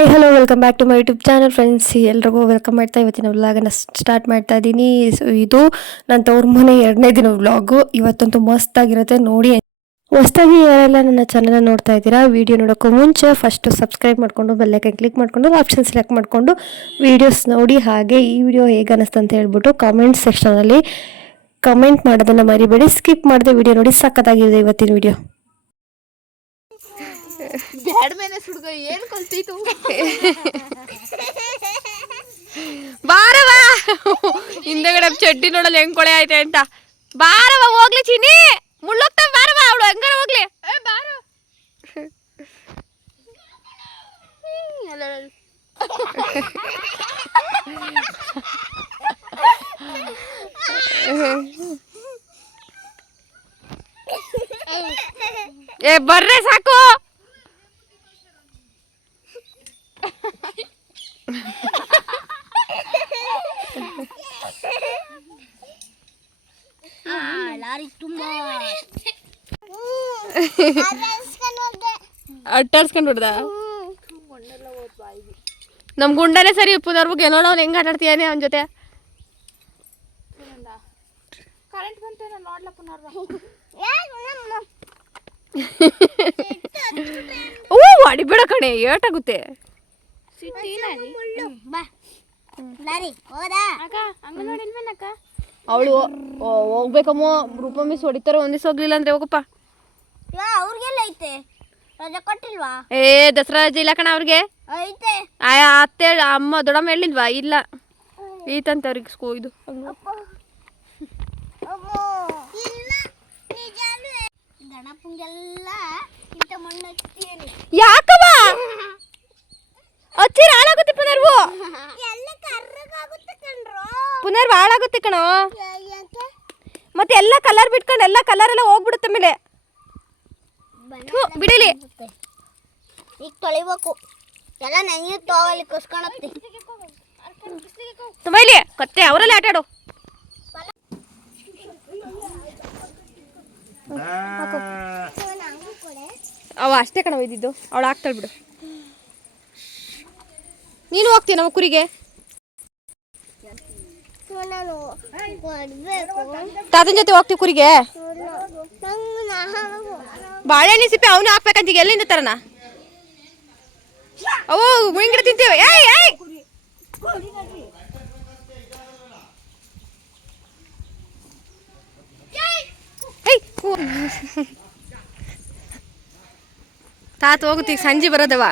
Hi hello welcome back to my YouTube channel friends. ಎಲ್ರಿಗೂ welcome ಮಾಡ್ತಾ ಇವತ್ತಿನ ವ್ಲಾಗನ್ನು start ಮಾಡ್ತಾ ಇದ್ದೀನಿ. ಇದು ನನ್ನ ತವ್ರ ಮನೆ 2ನೇ ದಿನ ವ್ಲಾಗು. ಇವತ್ತಂತೂ ಮಸ್ತಾಗಿರುತ್ತೆ ನೋಡಿ. ಹೊಸದಾಗಿ ಯಾರೆಲ್ಲ ನನ್ನ ಚಾನಲ್ ನೋಡ್ತಾ ಇದ್ದೀರಾ, ವಿಡಿಯೋ ನೋಡೋಕ್ಕೂ ಮುಂಚೆ ಫಸ್ಟ್ ಸಬ್ಸ್ಕ್ರೈಬ್ ಮಾಡಿಕೊಂಡು ಬೆಲ್ಲೈಕನ್ ಕ್ಲಿಕ್ ಮಾಡಿಕೊಂಡು ಆಪ್ಷನ್ ಸೆಲೆಕ್ಟ್ ಮಾಡಿಕೊಂಡು ವೀಡಿಯೋಸ್ ನೋಡಿ. ಹಾಗೆ ಈ ವಿಡಿಯೋ ಹೇಗೆ ಅನ್ನಿಸ್ತು ಅಂತ ಹೇಳ್ಬಿಟ್ಟು ಕಾಮೆಂಟ್ ಸೆಕ್ಷನಲ್ಲಿ ಕಮೆಂಟ್ ಮಾಡೋದನ್ನು ಮರಿಬೇಡಿ. ಸ್ಕಿಪ್ ಮಾಡದೆ ವಿಡಿಯೋ ನೋಡಿ. ಸಖತ್ತಾಗಿದೆ ಇವತ್ತಿನ ವಿಡಿಯೋ. ಬ್ಯಾಡ್ ಮೇಲೆ ಸುಡ್ಗ ಏನು ಕಲ್ತಿತ್ತು. ಬಾರವ ಹಿಂದಗಡೆ ಚಡ್ಡಿ ನೋಡಲ್ಲ ಹೆಂಗ್ ಕೊಳೆ ಆಯ್ತೆ ಅಂತ. ಬಾರವ ಹೋಗ್ಲಿ ಚಿನಿ, ಮುಳ್ಳೋಗ್ತಾ ಬಾರವ, ಅವಳು ಹೆಂಗಾರ ಹೋಗ್ಲಿ. ಬಾರ ಏ ಬರ್ರೆ ಸಾಕು. ಅಟ್ಟಾಡ್ಸ್ಕೊಂಡು ಹೊಡ್ದ ನಮ್ ಗುಂಡನೇ ಸರಿ. ಪುನರ್ಬುಗ್ ಏನೋ ಅವ್ನು ಹೆಂಗ್ ಆಟಾಡ್ತೀಯಾನೆ ಅವನ ಜೊತೆ. ಓ ಅಡಿಬೇಡ ಕಣೆ, ಏಟಾಗುತ್ತೆ. ಅವಳು ಹೋಗ್ಬೇಕಮ್ಮ. ರೂಪ ಮಿಸ್ ಹೊಡಿತಾರ, ಒಂದಿವ್ಸ ಹೋಗ್ಲಿಲ್ಲ ಅಂದ್ರೆ ಹೋಗಪ್ಪ. ಏ ದಸರಾ ರಜೆ ಇಲ್ಲ ಕಣ ಅವ್ರಿಗೆ. ಅತ್ತೆ ಅಮ್ಮ ದೊಡ್ಡಮ್ಮ ಹೇಳಿಲ್ವಾ? ಇಲ್ಲ ಈತಂತ ಅವ್ರಿಗೆ ಇದು. ಯಾಕವ ಹಚ್ಚಿರ ಹಾಳಾಗುತ್ತೆ ಪುನರ್ವು. ಪುನರ್ವು ಹಾಳಾಗುತ್ತೆ ಕಣೋ. ಮತ್ತೆ ಎಲ್ಲ ಕಲರ್ ಬಿಟ್ಕೊಂಡು ಎಲ್ಲ ಕಲರ್ ಎಲ್ಲ ಹೋಗ್ಬಿಡುತ್ತೆ ಮೇಲೆ. ಬಿಡಿಲಿ ಈಗ ತೊಳಿಬೇಕು ಎಲ್ಲ ನೆನೆಯುತ್ತೆ, ಹೋಗಲಿ ಕುಸ್ಕೊಳತ್ತೆ. ತುಂಬೈಲಿ ಕತ್ತೆ ಅವರಲ್ಲಿ ಆಟಾಡು. ಅವ ಅಷ್ಟೇ ಕಣ ಒಯ್ದಿದ್ದು, ಅವಳು ಹಾಕ್ತಾಳೆ ಬಿಡು. ನೀನು ಹೋಗ್ತೀಯ ನಮ್ಮ ಕುರಿಗೆ? ತಾತನ ಜೊತೆ ಹೋಗ್ತೀವಿ ಕುರಿಗೆ. ಬಾಳೆಹಣ್ಣಿ ಸಿಪ್ಪೆ ಅವನು ಹಾಕ್ಬೇಕಂತ. ಈಗ ಎಲ್ಲಿಂದ ತರನ? ಅವು ಮುಯಿಂಗಿಡ ತಿಂತೇವೆ. ತಾತ ಹೋಗುತ್ತೆ, ಈಗ ಸಂಜೆ ಬರೋದವ.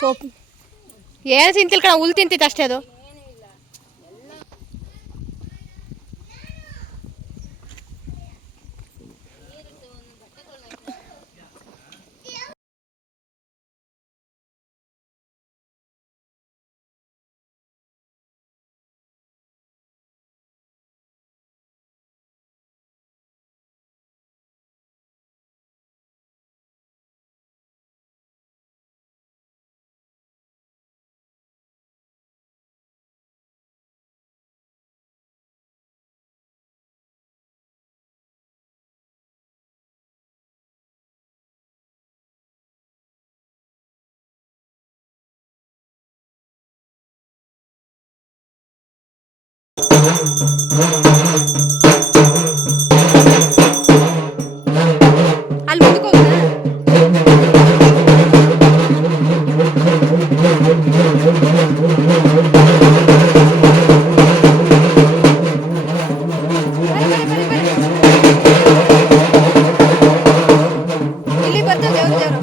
ಸೋಪ್ ಏನು ತಿಂತಿಲ್ ಕಣ, ಹುಲ್ ತಿಂತಿತ್ತು ಅಷ್ಟೇ ಅದು. ಅಲ್ಲಿ ಮುಂದಕ್ಕೆ ಇಲ್ಲಿ ಬರ್ತದೆ ದೇವರು.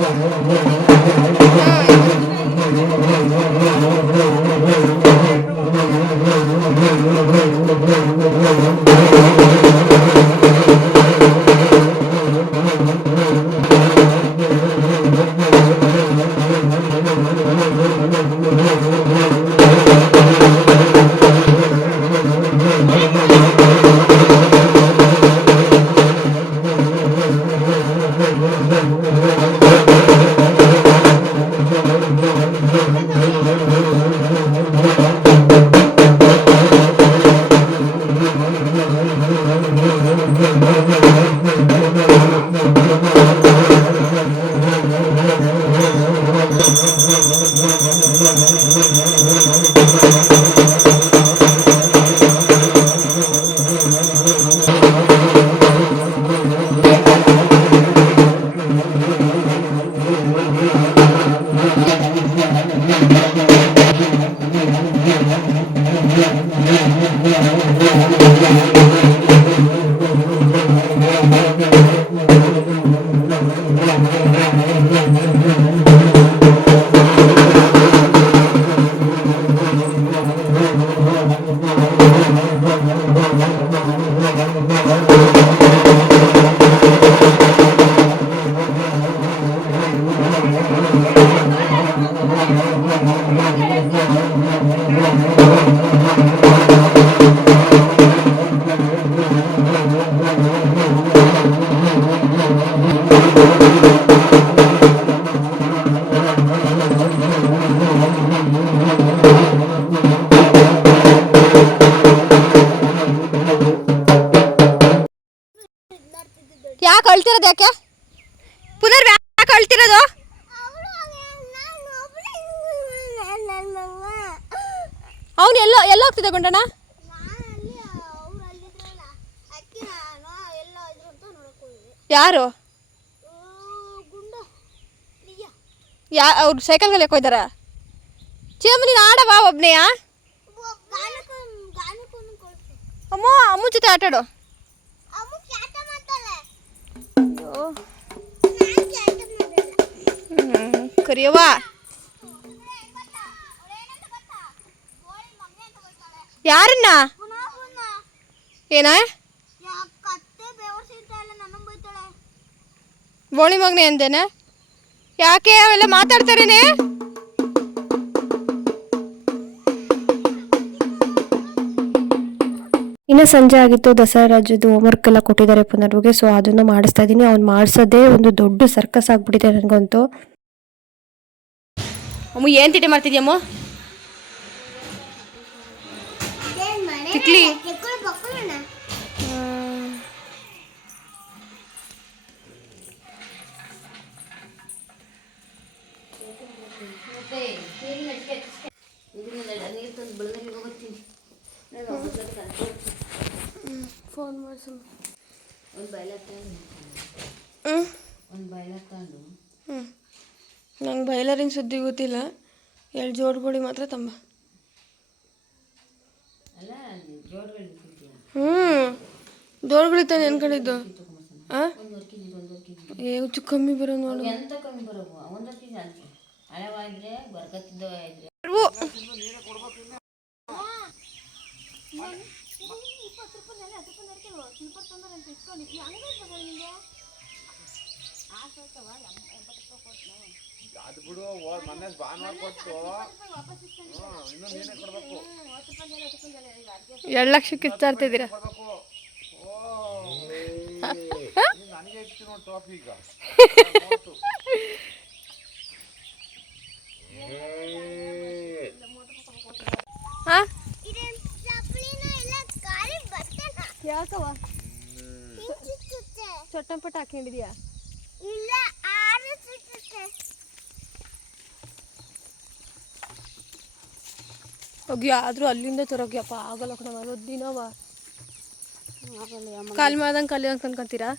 ಯಾಕೆ ಅಳ್ತಿರೋದು? ಯಾಕೆ ಪುನರ್ ಯಾಕೆ ಅಳ್ತಿರೋದು? ಅವನು ಎಲ್ಲ ಹೋಗ್ತಿದ್ದ ಗುಂಡಣ್ಣ? ಯಾರು? ಅವ್ರು ಸೈಕಲ್ ಮೇಲೆ ಹೋಯ್ದಾರ? ಚಿನ್ನಮ್ಮ ನೀನು ಆಡವಾ ಒಬ್ನೆಯ? ಅಮ್ಮ ಅಮ್ಮ ಜೊತೆ ಆಟಾಡು. ಕರಿಯವ್ವ ಯಾರನ್ನ? ಏನ ಬೋಳಿ ಮಗನೆ ಅಂದೇನ? ಯಾಕೆ ಅವೆಲ್ಲ ಮಾತಾಡ್ತಾರೇನೆ? ಇನ್ನು ಸಂಜೆ ಆಗಿತ್ತು, ದಸರಾ ರಾಜ್ಯದ ಹೋಮ್ವರ್ಕ್ ಎಲ್ಲ ಕೊಟ್ಟಿದ್ದಾರೆ ಪುನರ್ವಿಗೆ. ಸೊ ಅದನ್ನು ಮಾಡಿಸ್ತಾ ಇದ್ದೀನಿ. ಅವ್ನು ಮಾಡಿಸೋದೇ ಒಂದು ದೊಡ್ಡ ಸರ್ಕಸ್ ಆಗ್ಬಿಟ್ಟಿದೆ ನನಗಂತೂ. ಅಮ್ಮ ಏನು ತಿಂಡಿ ಮಾಡ್ತಿದ್ಯಮ್ಮ? ತಿಕ್ಲಿ ಫೋನ್ ಮಾಡಿಸು. ನಂಗೆ ಬೈಲರಿನ ಸುದ್ದಿ ಗೊತ್ತಿಲ್ಲ. 2 ಜೋಡ್ಗಳು ಮಾತ್ರ ತಂಬ. ಜೋಡ್ಗಳಿದ್ದಾನೆ ಅನ್ಕೊಂಡಿದ್ದು. ಹುಚ್ಚು ಕಮ್ಮಿ ಬರೋ ನೋಡು. ಎರಡು ಲಕ್ಷಕ್ಕೆ ಇರ್ತೀರಾ? ಯಾಕವ ಚಟ್ಟಂಪಟ್ಟ ಹಾಕೊಂಡಿದ್ಯಾ? ಹೋಗಿ ಆದ್ರೂ ಅಲ್ಲಿಂದ ತರೋಗ್ಯಪ್ಪ ಆಗಲ್ಲ ಕಣ. 40 ದಿನವ ಕಾಲ್ ಮಾಡ್ದಂಗೆ ಕಲಿಯೋಂಗೆ ಅನ್ಕೊಂತೀರಾ?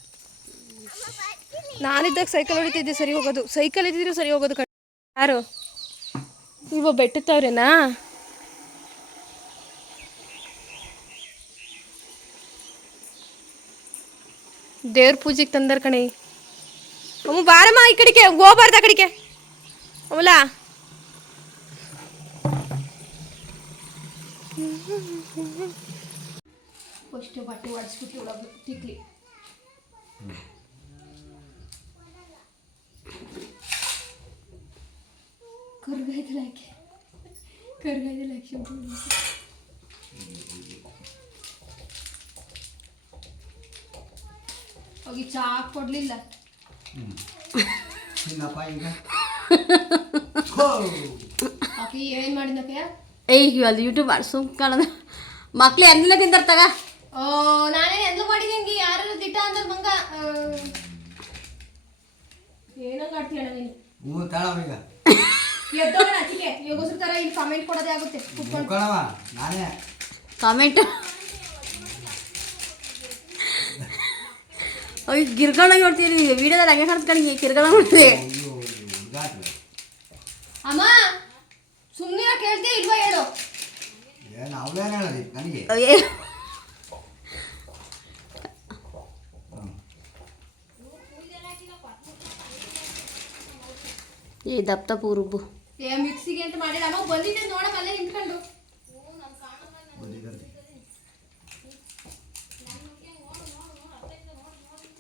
ನಾನಿದ್ದಾಗ ಸೈಕಲ್ ಹೊಡಿತಿದ್ದೆ ಸರಿ ಹೋಗೋದು. ಸೈಕಲ್ ಇದ್ದಿದ್ರು ಸರಿ ಹೋಗೋದು. ಯಾರು ಇವ ಬೆಟ್ಟತ್ತವ್ರೇನಾ? ದೇವ್ರ ಪೂಜೆಗೆ ತಂದರ್ ಕಣೆ. ಅಮ್ಮ ಬಾರಮ್ಮ ಈ ಕಡೆಗೆ ಹೋಗ್ಬಾರ್ದು. ಆ ಕಡೆಗೆ ಅಮಲ ಫಸ್ಟ್ ಬಟ್ಟೆ ಒಡಿಸ್ಬಿಟ್ಟು ಒಳಗೆ ತಿಕ್ಲಿ. ಕರ್ಗಾಯ್ದಲ್ಲ ಯಾಕೆ? ಕರ್ಗಾಯ್ದಲ್ಲ ಯಾಕೆ? ಹೋಗಿ ಚಾ ಕೊಡ್ಲಿಲ್ಲ. ಏನ್ ಮಾಡಿದಕ್ಕೆ? ಏಯ್ ಅದು ಯೂಟ್ಯೂಬ್ ಸುಮ್ ಕಾಣದ ಮಕ್ಳು ಎಂದಿನ ತಿಂತಾರ ತಗ. ನಾನೇ ಅಂದ್ರೆ ಮಂಗ ಏನೋ ಕಾಡ್ತೀಯಣ್ಣ ನೀನು. ಹ್ಞೂ ತಾಳವ ಈಗ ಎದ್ದೋಣ ಆಚೆಗೆ ಯೋಗಸು ತರ ಇಲ್ಲಿ ಕಾಮೆಂಟ್ ಕೊಡೋದೇ ಆಗುತ್ತೆ ಕುತ್ಕೊಂಡು. ಮುಕ್ಕಳವ ನಾನೇ ಕಾಮೆಂಟ್ ಅಯ್ಯೋ ಗಿರ್ಗಣಾಗಿ ನೋಡ್ತೀರಿ ವಿಡಿಯೋದಲ್ಲಿ ಹಂಗೆ ಕಾಣಿಸ್ಕೊಂಡು ಕಿರ್ಗಣ ಮಾಡ್ತೀವಿ. ಅಯ್ಯೋ ಹುಡುಗಾಟ್ಲು ಅಮ್ಮ ಸುಮ್ಮನೆ ಕೇಳ್ತೀಯ ಇಲ್ವಾ ಹೇಳು. ಏನು ಅವಳೇನು ಹೇಳೋದು ನನಗೆ ಅಯ್ಯೇ ಈ ದಪ್ಪ ತಪ್ಪು ರುಬ್ಬು ಮಿಕ್ಸಿಗೆ ಅಂತ ಮಾಡಿಲ್ಲ ಅಮ್ಮ ಬಂದಿದ್ದೆ ನೋಡಮ್ಮ ಅಲ್ಲೇ ನಿಂತ್ಕೊಂಡು.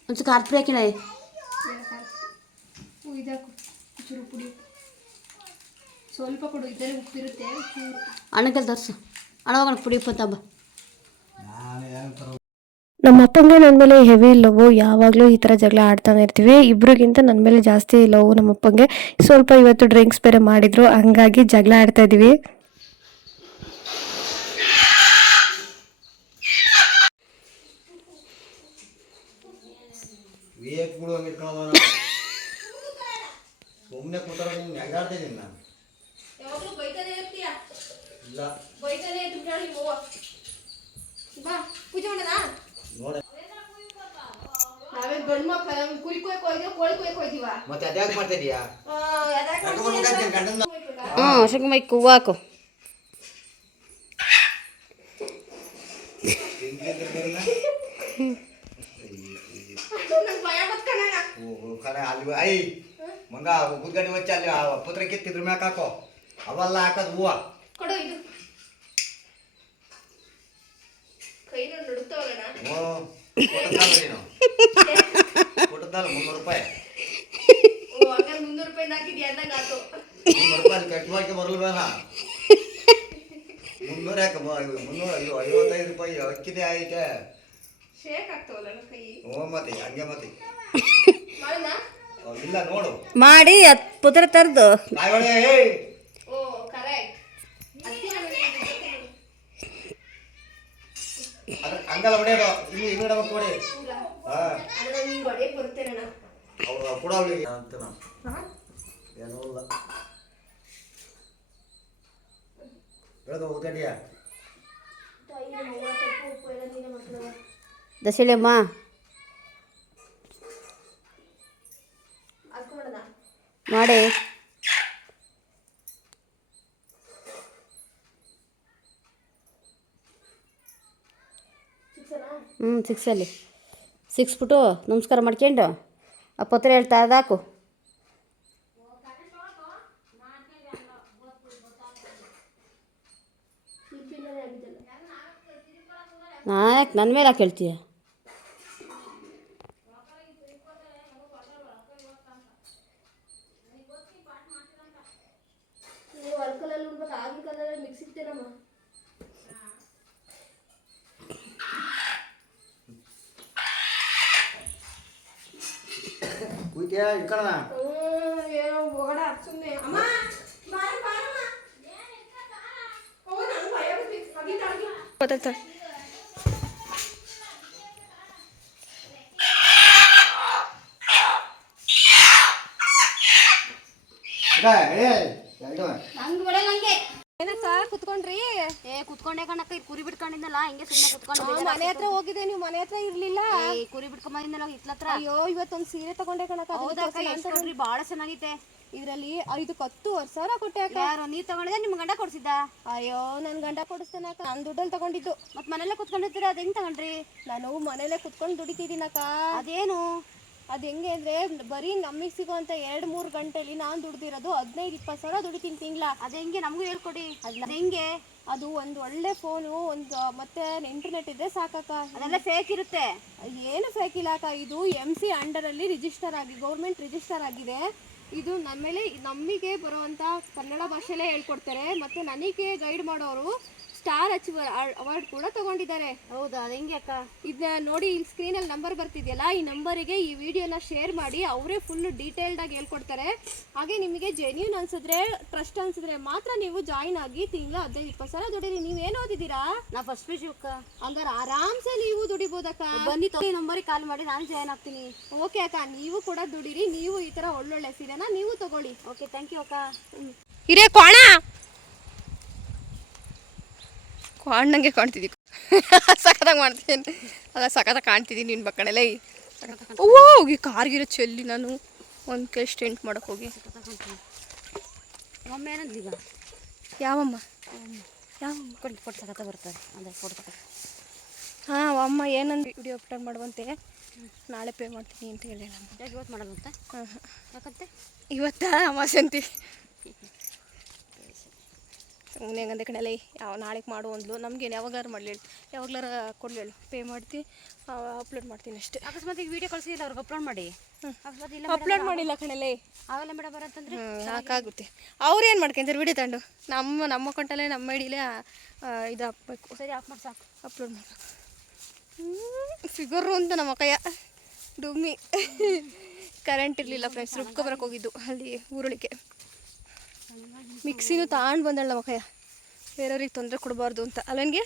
ಒಂಚೂರು ಖಾರದ ಪುಡಿ ಹಾಕಿನ ಇದಾಕು ಚೂರು ಪುಡಿ ಸ್ವಲ್ಪ ಕೊಡು ಇದ್ದರೆ ಉಪ್ಪಿರುತ್ತೆ ಚೂರು. ಅಣ್ಣಕ್ಕೆಲ್ಲ ತರಿಸು ಅಣ್ಣ ಹೋಗೋಣ ಪುಡಿ ಉಪ್ಪು ಅಂತ ಹಬ್ಬ. ನಾನು ಏನು ತರ ನಮ್ಮ ಅಪ್ಪಂಗೆ ನನ್ನ ಮೇಲೆ ಹೆವಿ ಲವ್, ಯಾವಾಗಲೂ ಈ ಥರ ಜಗಳ ಆಡ್ತಾನೆ ಇರ್ತೀವಿ. ಇಬ್ರಿಗಿಂತ ನನ್ನ ಮೇಲೆ ಜಾಸ್ತಿ ಲವ್ ನಮ್ಮ ಅಪ್ಪಂಗೆ. ಸ್ವಲ್ಪ ಇವತ್ತು ಡ್ರಿಂಕ್ಸ್ ಬೇರೆ ಮಾಡಿದ್ರು, ಹಂಗಾಗಿ ಜಗಳ ಆಡ್ತಾ ಇದೀವಿ. ವಿಯಕ್ ಬಿಡು ಹಂಗೆ ಇಟ್ಕೊಳ್ಳೋದು ಸುಮ್ಮನೆ ಕೂತಾರ ನೀನು ಹೆಂಗಾಡ್ತೀನಿ ನಾನು ಯಾವಾಗಲೂ ಬೈತಾನೆ ಇರ್ತೀಯ. ಇಲ್ಲ ಬೈತಾನೆ ಇರ್ತಾಳೆ ಹೋವ. ಬಾ ಪೂಜೆ ಮಾಡೋಣ. ನೋಡ ನಾವೇ ಗಂಡು ಮಕ್ಕಳ ಕುರಿ ಕೊಯ್ಕ್ ಹೋಯ್ತೀವ ಕೋಳಿ ಕೊಯ್ಕ್ ಹೋಯ್ತೀವ. ಮತ್ತೆ ಅದ್ಯಾಕೆ ಮಾಡ್ತಿದ್ಯಾ ಗಂಡನ ಹ್ಞೂ ಶಂಕ ಮೈ ಹೂವು ಹಾಕು. ಭಯ ಬತ್ಕಣ ಖರೆ ಅಲ್ಲಿ ಐ ಮಂಗ ಉಗ್ಗಡ್ಡಿ ಮಚ್ಚಿ ಅಲ್ಲಿ ಪತ್ರ ಕಿತ್ತಿದ್ರ ಮ್ಯಾಕ ಹಾಕೋ ಅವೆಲ್ಲ ಹಾಕೋದು ಹೂವ ಕೊಡು ಇದು ಕೈನ ನಡುತ್ತವಲ್ಲಣ್ಣ. ಹ್ಞೂ ಕೊಟ್ಟದ್ದಲ್ಲ ನೀನು ಕೊಟ್ಟದ್ದಲ್ಲ 300 ರೂಪಾಯಿ. ಓ ಹಂಗಾರೆ 300 ರೂಪಾಯಿ ಹಾಕಿದ್ಯಾ ಅಂದಂಗೆ ಆತು. 300 ರೂಪಾಯಿ ಕಟ್ಟುವಾಕೆ ಬರಲು ಬೇಡ 300 ಯಾಕೆ 355 ರೂಪಾಯಿ ಅಕ್ಕಿದೆ ಐತೆ. ಶೇಕ್ ಆಗ್ತಾವಲ್ಲ ಕೈ. ಹ್ಞೂ ಮತ್ತೆ ಹಂಗೆ ಮತ್ತೆ ಮಾಡೋಣ. ಇಲ್ಲ ನೋಡು ಮಾಡಿ ಪುತ್ರ ತರದು ಕಾಯಿವಳೆ ಓ ಕರೆಕ್ಟ್. ಹಂಗಲ್ಲ ಹೊಡೆಯೋದು ಇಲ್ಲಿ ಇಡಬೇಕು ಕೊಡಿ ಹಾಂ ಅಣ್ಣ ನಿಂಗೆ ಹೊಡೆಯಕ್ಕೆ ಬರ್ತೇನಣ್ಣ. ಅವ್ರು ಕೂಡ ಅವಳಿಗೆ ಅಂತ ಏನೂ ಇಲ್ಲ ಹೇಳೋದು ಉದ್ದಡಿಯ ದಶಳೆಯಮ್ಮ ಹಾಕ್ಕೊಳ್ಳೋಣ. ಮಾಡಿ ಸಿಕ್ಸಲ್ಲಿ ಸಿಕ್ಸ್ಬಿಟ್ಟು ನಮಸ್ಕಾರ ಮಾಡ್ಕೊಂಡು ಆ ಪತ್ರ ಹೇಳ್ತಾ ಅದಾಕು. ಯಾಕೆ ನನ್ನ ಮೇಲೆ ಯಾಕೆ ಹೇಳ್ತೀಯ? ನೀವು ಅಲ್ಕಲಲ್ಲಿ ಉಣ್ಬೇಕು ಆಗಿನ ಕಾಲದಲ್ಲಿ ಮಿಕ್ಸ್ ಇತ್ತೇನಮ್ಮ. ಕೂಯ್ತಿಯಾ ಇಟ್ಕೊಳ್ಳೋಣ ಏನೋ ಹೊಗಡ ಸುಮ್ಮನೆ ಅಮ್ಮ ಬಾರ ಬಾರಮ್ಮ. ಓ ನಂಗೆ ಭಯ ಬರ್ತಿತ್ತು ಅಗಿತಾಗಿ. ನಂಗೆ ಬಿಡಲ್ಲ ಹಂಗೆ. ಏನಕ್ಕ ಕುತ್ಕೊಂಡ್ರಿ? ಕುತ್ಕೊಂಡೆ ಕಣಕ್ಕ ಕುರಿ ಬಿಟ್ಕೊಂಡಿದ್ದಲ್ಲ ಹಿಂಗೆ ಸುಮ್ಮನೆ ಕುತ್ಕೊಂಡು ಮನೆ ಹತ್ರ ಹೋಗಿದ್ದೆ, ನೀವು ಮನೆ ಹತ್ರ ಇರ್ಲಿಲ್ಲ. ಕುರಿ ಬಿಟ್ಕೊಂಬಂದಿದ್ದಲ್ಲ ಹಿತ್ಲತ್ರ. ಅಯ್ಯೋ ಇವತ್ತೊಂದು ಸೀರೆ ತಗೊಂಡೆ ಕಣಕ್ಕ. ಹೌದಕ್ಕ ಭಾಳ ಚೆನ್ನಾಗೈತೆ. ಇದರಲ್ಲಿ 5,10,000 ಕೊಟ್ಟೆ ಅಕ್ಕ. ಯಾರು ನೀ ತಗೊಂಡಿದ್ದೆ ನಿಮ್ಮ ಗಂಡ ಕೊಡ್ಸಿದ್ದ? ಅಯ್ಯೋ ನನ್ನ ಗಂಡ ಕೊಡಿಸ್ತಾನಕ್ಕ, ನಾನು ದುಡ್ಡಲ್ಲಿ ತಗೊಂಡಿದ್ದು. ಮತ್ತೆ ಮನೆಯಲ್ಲೇ ಕುತ್ಕೊಂಡಿರ್ತೀರ ಅದು ಹೆಂಗೆ ತಗೊಂಡ್ರಿ? ನಾನು ಮನೇಲೆ ಕುತ್ಕೊಂಡು ದುಡಿತಿದ್ದೀನಕ್ಕ. ಅದೇನು ಅದು ಹೆಂಗೆ ಅಂದರೆ ಬರೀ ನಮಗೆ ಸಿಗೋಂಥ 2-3 ಗಂಟೆಲಿ ನಾನು ದುಡ್ದಿರೋದು 15-20 ಸಾವಿರ ದುಡಿತೀನಿ ತಿಂಗಳ. ಅದು ಹೆಂಗೆ ನಮಗೂ ಹೇಳ್ಕೊಡಿ. ಅದು ಹೆಂಗೆ? ಅದು ಒಂದು ಒಳ್ಳೆ ಫೋನು, ಒಂದು ಮತ್ತೆ ಇಂಟರ್ನೆಟ್ ಇದ್ದರೆ ಸಾಕಕ್ಕ. ಅದೆಲ್ಲ ಫೇಕ್ ಇರುತ್ತೆ. ಏನು ಫೇಕ್ ಇಲ್ಲ ಅಕ್ಕ. ಇದು MC ಅಂಡರಲ್ಲಿ ರಿಜಿಸ್ಟರ್ ಆಗಿ ಗೌರ್ಮೆಂಟ್ ರಿಜಿಸ್ಟರ್ ಆಗಿದೆ. ಇದು ನಮಗೆ ಬರುವಂಥ ಕನ್ನಡ ಭಾಷೆಯಲ್ಲೇ ಹೇಳ್ಕೊಡ್ತಾರೆ. ಮತ್ತು ನನಗೆ ಗೈಡ್ ಮಾಡೋರು ಸ್ಟಾರ್ ಅಚೀವರ್ ಅವಾರ್ಡ್ ಕೂಡ ತಗೊಂಡಿದ್ದಾರೆ. ಹೌದಾ, ಅದು ಹೆಂಗೆ ಅಕ್ಕ? ಇದನ್ನ ನೋಡಿ, ಇಲ್ಲಿ ಸ್ಕ್ರೀನಲ್ಲಿ ನಂಬರ್ ಬರ್ತಿದೆಯಲ್ಲ, ಈ ನಂಬರಿಗೆ ಈ ವಿಡಿಯೋನ ಶೇರ್ ಮಾಡಿ. ಅವರೇ ಫುಲ್ ಡೀಟೇಲ್ಡಾಗಿ ಹೇಳ್ಕೊಡ್ತಾರೆ. ಹಾಗೆ ನಿಮಗೆ ಜೆನ್ಯೂನ್ ಅನ್ಸಿದ್ರೆ, ಟ್ರಸ್ಟ್ ಅನ್ಸಿದ್ರೆ ಮಾತ್ರ ನೀವು ಜಾಯಿನ್ ಆಗಿ ತಿಂಗಳ 15-20 ಸಾವಿರ ದುಡೀರಿ. ನೀವೇನು ಓದಿದ್ದೀರಾ? ನಾ ಫಸ್ಟ್ ಪಿ ಅಕ್ಕ. ಹಂಗಾರೆ ಆರಾಮ್ಸೆ ನೀವು ದುಡಿಬೋದಕ್ಕ. ಬನ್ನಿ ಈ ನಂಬರಿಗೆ ಕಾಲ್ ಮಾಡಿ ನಾನು ಜಾಯ್ನ್ ಆಗ್ತೀನಿ. ಓಕೆ ಅಕ್ಕ, ನೀವು ಕೂಡ ದುಡೀರಿ. ನೀವು ಈ ಥರ ಒಳ್ಳೊಳ್ಳೆ ಸೀರೆನ ನೀವು ತಗೊಳ್ಳಿ. ಓಕೆ, ಥ್ಯಾಂಕ್ ಯು ಅಕ್ಕ. ಹಿರೇ ಕೋಣ ನಂಗೆ ಕಾಣ್ತಿದ್ದಿ ಸಖತ್ತಾಗಿ ಮಾಡ್ತೀನಿ ಅಲ್ಲ, ಸಖತ್ತಾಗಿ ಕಾಣ್ತಿದ್ದೀನಿ ನಿನ್ನ ಬಕ್ಕಣೆಲ್ಲ. ಹೋಗಿ ಕಾರ್ಗಿರೋ ಚೆಲ್ಲಿ ನಾನು ಒಂದು ಕೈ ಸ್ಟೆಂಟ್ ಮಾಡೋಕೆ ಹೋಗಿ. ಒಮ್ಮೆ ಏನಂದ್ಲಿ ಈಗ? ಯಾವಮ್ಮ ಕೊಟ್ಟು ಸಖತ್ತ ಬರ್ತಾರೆ ಅದೇ ಫೋಟೋ ತಗೊಂಡು. ಹಾಂ ಅಮ್ಮ ಏನಂದು ವಿಡಿಯೋ ಅಪ್ಲೋಡ್ ಮಾಡುವಂತೆ, ನಾಳೆ ಪೇ ಮಾಡ್ತೀನಿ ಅಂತ ಹೇಳಿ. ಇವತ್ತು ಮಾಡೋದಂತ? ಯಾಕಂತೆ ಇವತ್ತ ಅಮಾಸಂತಿ ಸುಮ್ಮನೆ ಹೆಂಗಂದೆ ಕಣೆಲ್ಲ. ನಾಳೆಗೆ ಮಾಡು ಅಂದ್ಲು. ನಮ್ಗೇನು ಯಾವಾಗ್ಲಾರು ಮಾಡಲಿ ಹೇಳಿ, ಯಾವಾಗ್ಲಾರ ಕೊಡಲಿ ಹೇಳು, ಪೇ ಮಾಡ್ತೀನಿ, ಅಪ್ಲೋಡ್ ಮಾಡ್ತೀನಿ ಅಷ್ಟೇ. ಅಕಸ್ಮಾತ್ ಈಗ ವಿಡಿಯೋ ಕಳಿಸಿಲ್ಲ ಅವ್ರಿಗೆ ಅಪ್ಲೋಡ್ ಮಾಡಿ. ಅಕಸ್ಮಾತ್ ಇಲ್ಲ ಅಪ್ಲೋಡ್ ಮಾಡಿಲ್ಲ ಕಣೆಲ್ಲ. ಅವೆಲ್ಲ ಮೇಡಮ್ ಬರತ್ತಂದ್ರೆ ಸಾಕಾಗುತ್ತೆ. ಅವ್ರು ಏನು ಮಾಡ್ಕೊಂತಾರೆ ವಿಡಿಯೋ ತಗೊಂಡು? ನಮ್ಮ ಅಕೌಂಟಲ್ಲೇ ನಮ್ಮ ಐಡಿಲೇ ಇದು ಹಾಕ್ಬೇಕು. ಸರಿ, ಆಫ್ ಮಾಡಿ ಸಾಕು, ಅಪ್ಲೋಡ್ ಮಾಡಬೇಕು. ಫಿಗರು ಅಂತ ನಮ್ಮ ಕೈಯ ಡುಮ್ಮಿ. ಕರೆಂಟ್ ಇರಲಿಲ್ಲ ಫ್ರೆಂಡ್ಸ್, ರುಬ್ಕೊಬರಕ್ಕೆ ಹೋಗಿದ್ದು ಅಲ್ಲಿ ಊರುಳಿಕೆ. ಮಿಕ್ಸಿನೂ ತಗೊಂಡು ಬಂದಳು ನಮ್ಮ ಕೈಯ, ಬೇರೆಯವ್ರಿಗೆ ತೊಂದರೆ ಕೊಡಬಾರ್ದು ಅಂತ. ಅಲ್ಲನಿಗೆ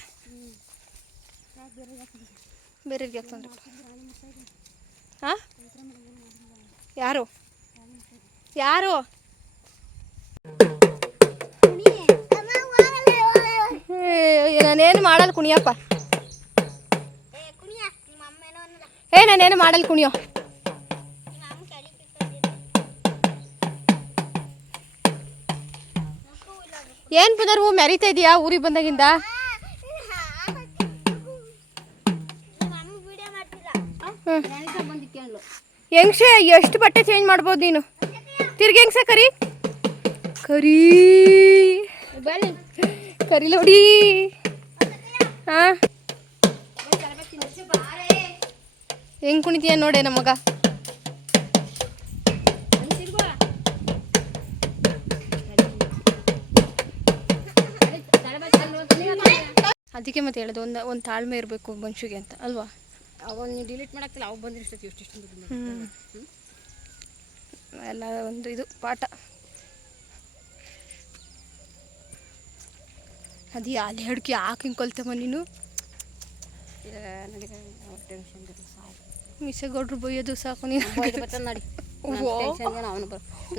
ಬೇರೆಯವ್ರಿಗೆ ಯಾಕೆ ತೊಂದರೆ ಕೊಡ? ಹಾಂ, ಯಾರು ನಾನೇನು ಮಾಡಲ್ಲ ಕುಣಿಯಪ್ಪ. ನಾನೇನು ಮಾಡಲ್ಲ ಕುಣಿಯೋ. ಏನು ಪುನರ್ ಹೂ ಮೆರಿತಾ ಇದೆಯಾ ಊರಿಗೆ ಬಂದಾಗಿಂದ? ಹೆಂಗ್ಸೆ ಎಷ್ಟು ಬಟ್ಟೆ ಚೇಂಜ್ ಮಾಡ್ಬೋದು ನೀನು? ತಿರ್ಗಿ ಹೆಂಗ್ಸ ಕರಿ ನೋಡಿ. ಹಾಂ, ಹೆಂಗೆ ಕುಣಿತೀಯ ನೋಡೆ ನಮಗ. ಅದಕ್ಕೆ ಮತ್ತೆ ಹೇಳೋದು, ಒಂದು ತಾಳ್ಮೆ ಇರಬೇಕು ಮನುಷ್ಯಗೆ ಅಂತ ಅಲ್ವಾ? ಅವನು ನೀವು ಡಿಲೀಟ್ ಮಾಡೋಕ್ಕಿಲ್ಲ, ಅವು ಬಂದಿರ್ತೈತಿ ಎಷ್ಟು ಎಲ್ಲ ಒಂದು ಇದು ಪಾಠ. ಅದು ಅಲ್ಲಿ ಹಡ್ಕಿ ಹಾಕಿ ಹಿಂಗೆ ಕೊಲ್ತಮ್ಮ ನೀನು. ಮಿಸೆಗೌಡ್ರು ಬೈಯೋದು ಸಾಕು ನೀನು. ನೋಡಿ ಅವನು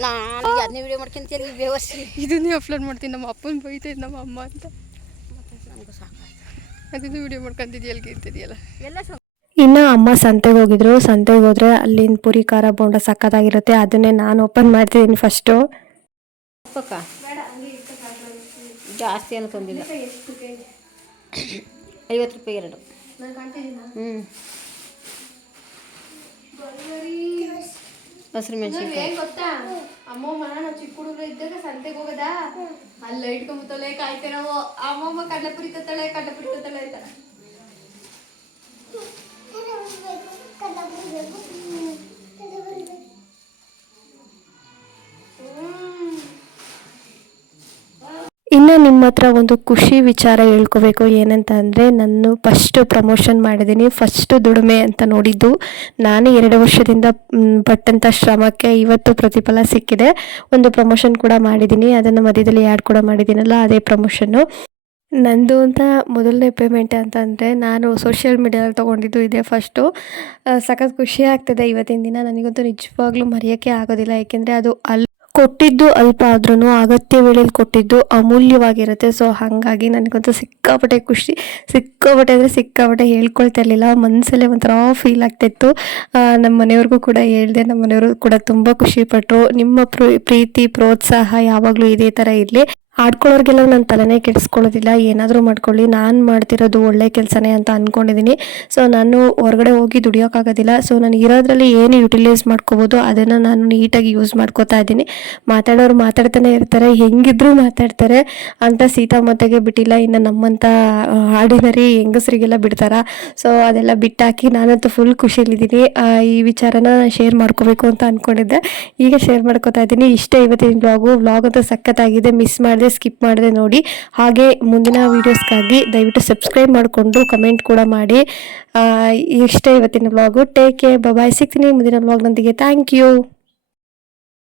ನಾನು ಅದನ್ನೇ ವಿಡಿಯೋ ಮಾಡ್ಕೊಂತೀನಿ ಬೇವರ್ಸಿ. ಇದನ್ನೇ ಅಪ್ಲೋಡ್ ಮಾಡ್ತೀನಿ. ನಮ್ಮ ಅಪ್ಪನ ಬೈತೈತೆ ನಮ್ಮ ಅಮ್ಮ ಅಂತ. ನಮಗೂ ಸಾಕಾಯ್ತು. ಅದನ್ನು ವಿಡಿಯೋ ಮಾಡ್ಕೊಂತಿದ್ಯ ಎಲ್ಲಿಗೆ ಇರ್ತಿದೆಯಲ್ಲ ಎಲ್ಲ. ಇನ್ನು ಅಮ್ಮ ಸಂತೆಗೆ ಹೋಗಿದ್ರು. ಸಂತೆಗೆ ಹೋದರೆ ಅಲ್ಲಿನ ಪುರಿ ಖಾರ ಬೋಂಡ ಸಕ್ಕತ್ತಾಗಿರುತ್ತೆ. ಅದನ್ನೇ ನಾನು ಓಪನ್ ಮಾಡ್ತಿದ್ದೀನಿ ಫಸ್ಟು. ಜಾಸ್ತಿ ಏನು ತಂದಿಲ್ಲ, 50 ರೂಪಾಯಿ 2. ಹಸಿರು ಮೆಣಸಿನ್ಕಾಯಿ ಗೊತ್ತಾ ಅಮ್ಮಮ್ಮ, ನಾವು ಚಿಕ್ಕ ಹುಡುಗರು ಇದ್ದಾಗ ಸಂತೆಗೆ ಹೋಗದ, ಅಲ್ಲಿ ಇಟ್ಕೊಂಬತ್ತಲೆ ಕಾಯ್ತೆ ನಾವು. ಅಮ್ಮಮ್ಮ ಕಡಲೆಪುರಿ ತತ್ತಾಳೆ ಅಂತ. ಇನ್ನು ನಿಮ್ಮ ಹತ್ರ ಒಂದು ಖುಷಿ ವಿಚಾರ ಹೇಳ್ಕೋಬೇಕು. ಏನಂತ ಅಂದರೆ, ನಾನು ಫಸ್ಟು ಪ್ರಮೋಷನ್ ಮಾಡಿದ್ದೀನಿ. ಫಸ್ಟು ದುಡಿಮೆ ಅಂತ ನೋಡಿದ್ದು ನಾನು 2 ವರ್ಷದಿಂದ ಪಟ್ಟಂಥ ಶ್ರಮಕ್ಕೆ ಇವತ್ತು ಪ್ರತಿಫಲ ಸಿಕ್ಕಿದೆ. ಒಂದು ಪ್ರಮೋಷನ್ ಕೂಡ ಮಾಡಿದ್ದೀನಿ, ಅದನ್ನು ಮಧ್ಯದಲ್ಲಿ ಆ್ಯಡ್ ಕೂಡ ಮಾಡಿದ್ದೀನಲ್ಲ, ಅದೇ ಪ್ರಮೋಷನ್ನು ನಂದು ಅಂತ. ಮೊದಲನೇ ಪೇಮೆಂಟ್ ಅಂತಂದರೆ ನಾನು ಸೋಷಿಯಲ್ ಮೀಡಿಯಾದಲ್ಲಿ ತೊಗೊಂಡಿದ್ದು ಇದೆ ಫಸ್ಟು. ಸಖತ್ ಖುಷಿ ಆಗ್ತದೆ ಇವತ್ತಿನ ದಿನ. ನನಗಂತೂ ನಿಜವಾಗ್ಲೂ ಮರೆಯೋಕ್ಕೆ ಆಗೋದಿಲ್ಲ. ಏಕೆಂದರೆ ಅದು ಕೊಟ್ಟಿದ್ದು ಅಲ್ಪ ಆದ್ರೂ ಅಗತ್ಯ ವೇಳೆಯಲ್ಲಿ ಕೊಟ್ಟಿದ್ದು ಅಮೂಲ್ಯವಾಗಿರುತ್ತೆ. ಸೊ ಹಾಗಾಗಿ ನನಗಂತೂ ಸಿಕ್ಕಾಪಟ್ಟೆ ಖುಷಿ, ಸಿಕ್ಕಾಪಟ್ಟೆ ಹೇಳ್ಕೊಳ್ತಾ ಇರಲಿಲ್ಲ. ಮನಸ್ಸಲ್ಲೇ ಒಂಥರ ಫೀಲ್ ಆಗ್ತಾಯಿತ್ತು. ನಮ್ಮ ಮನೆಯವ್ರಿಗೂ ಕೂಡ ಹೇಳಿದೆ, ನಮ್ಮ ಮನೆಯವರು ಕೂಡ ತುಂಬ ಖುಷಿಪಟ್ಟರು. ನಿಮ್ಮ ಪ್ರೀತಿ ಪ್ರೋತ್ಸಾಹ ಯಾವಾಗಲೂ ಇದೇ ಥರ ಇರಲಿ. ಆಡ್ಕೊಳ್ಳೋರಿಗೆಲ್ಲ ನಾನು ತಲೆನೇ ಕೆಡಿಸ್ಕೊಳ್ಳೋದಿಲ್ಲ, ಏನಾದರೂ ಮಾಡ್ಕೊಳ್ಳಿ, ನಾನು ಮಾಡ್ತಿರೋದು ಒಳ್ಳೆ ಕೆಲಸನೇ ಅಂತ ಅಂದ್ಕೊಂಡಿದ್ದೀನಿ. ಸೊ ನಾನು ಹೊರಗಡೆ ಹೋಗಿ ದುಡಿಯೋಕ್ಕಾಗೋದಿಲ್ಲ. ಸೊ ನಾನು ಇರೋದ್ರಲ್ಲಿ ಏನು ಯುಟಿಲೈಸ್ ಮಾಡ್ಕೋಬೋದು ಅದನ್ನು ನಾನು ನೀಟಾಗಿ ಯೂಸ್ ಮಾಡ್ಕೋತಾ ಇದ್ದೀನಿ. ಮಾತಾಡೋರು ಮಾತಾಡ್ತಾನೆ ಇರ್ತಾರೆ, ಹೆಂಗಿದ್ರೂ ಮಾತಾಡ್ತಾರೆ ಅಂತ ಸೀತಾಮಾತೆಗೆ ಬಿಟ್ಟಿಲ್ಲ, ಇನ್ನು ನಮ್ಮಂಥ ಆರ್ಡಿನರಿ ಹೆಂಗಸರಿಗೆಲ್ಲ ಬಿಡ್ತಾರ. ಸೊ ಅದೆಲ್ಲ ಬಿಟ್ಟಾಕಿ ನಾನಂತೂ ಫುಲ್ ಖುಷಿಲಿದ್ದೀನಿ. ಈ ವಿಚಾರನ ನಾನು ಶೇರ್ ಮಾಡ್ಕೋಬೇಕು ಅಂತ ಅಂದ್ಕೊಂಡಿದ್ದೆ, ಈಗ ಶೇರ್ ಮಾಡ್ಕೋತಾ ಇದ್ದೀನಿ. ಇಷ್ಟೇ ಇವತ್ತಿನ ವ್ಲಾಗ್ ಅಂತೂ ಸಖತ್ತಾಗಿದೆ. ಮಿಸ್ ಮಾಡಿದೆ ಇದ್ರೆ ಸ್ಕಿಪ್ ಮಾಡದೆ ನೋಡಿ. ಹಾಗೆ ಮುಂದಿನ ವೀಡಿಯೋಸ್ಗಾಗಿ ದಯವಿಟ್ಟು ಸಬ್ಸ್ಕ್ರೈಬ್ ಮಾಡಿಕೊಂಡು ಕಮೆಂಟ್ ಕೂಡ ಮಾಡಿ. ಇಷ್ಟೇ ಇವತ್ತಿನ ವ್ಲಾಗು. ಟೇಕ್ ಕೇರ್, ಬಾಯ್. ಸಿಗ್ತೀನಿ ಮುಂದಿನ ವ್ಲಾಗ್ನೊಂದಿಗೆ. Thank you.